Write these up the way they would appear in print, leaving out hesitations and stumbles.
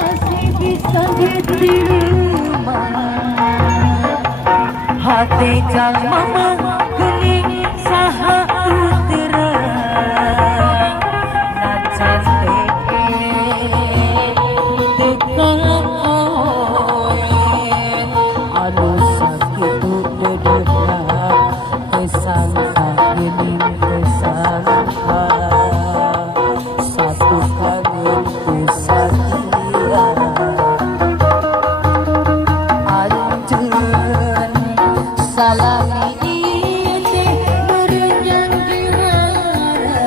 masih bisa diterima. Hati jang mama gening saha terang nacan anu sakit dedehna kesangka gening kesangka satu kangen kesakira anjeun salami teh merenjang dirara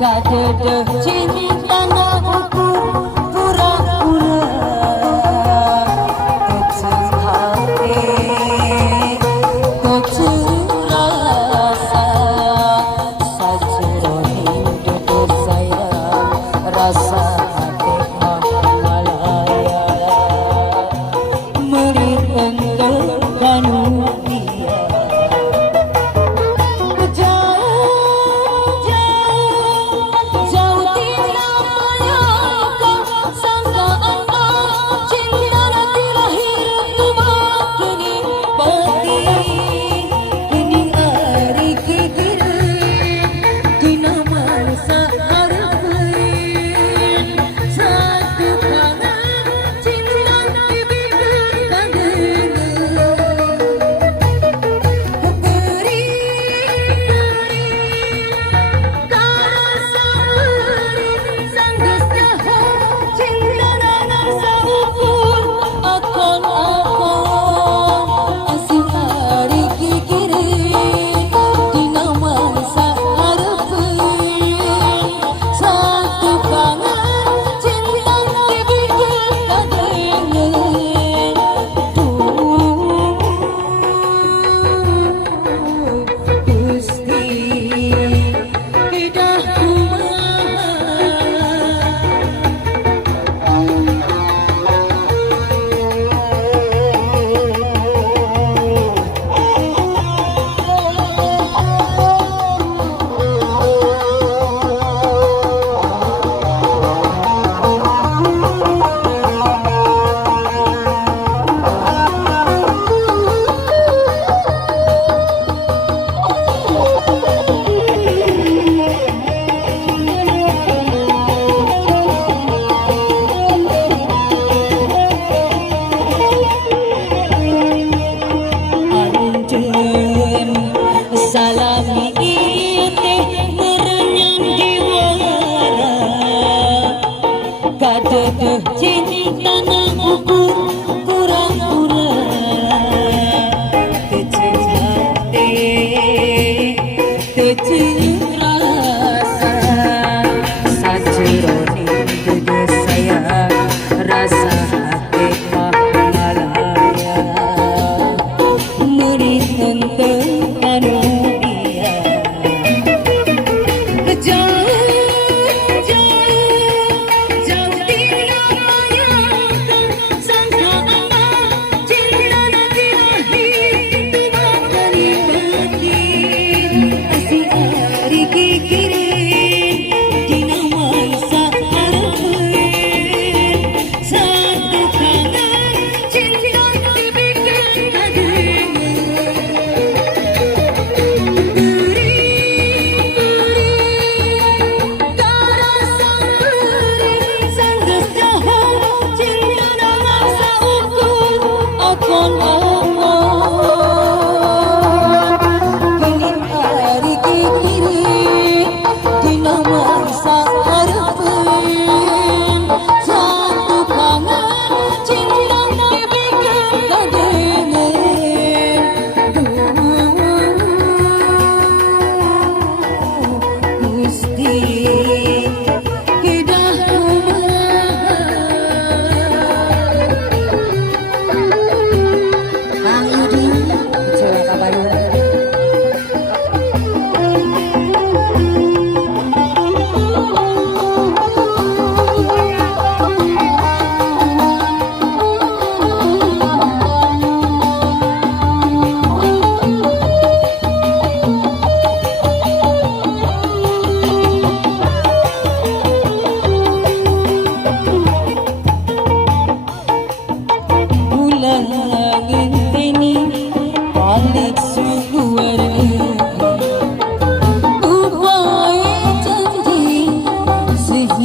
kadedeh cinta na ukur pura-pura kecil hati kecil rasa sajero hidup sayang rasa hati malaya merit engkau kanu dia jauh tina mayaka sangkaan cinta nanti lahir tumak kening pati kening ari kikirin tina masa harapan satu kangen cinta dibikin kangen salami ieu teh merenyang diwara kadedeh cinta na ukur pura-pura kecil hati kecil rasa sajerone gede sayang rasa hati malaya merit engkau kanu jauh tina mayaka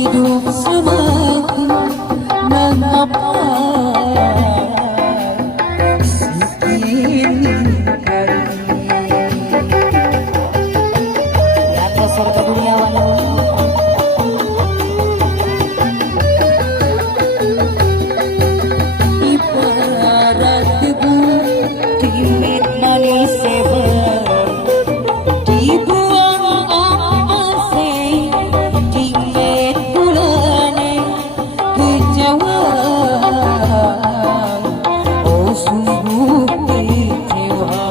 hidup semakin mengapa sekian kali di atas surga duniawan ibarat debu di manis seber dibuang apa sih di bulane kecewa oh sungguh kecewa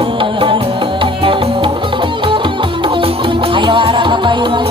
ayo arah bapak ibu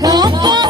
Kakak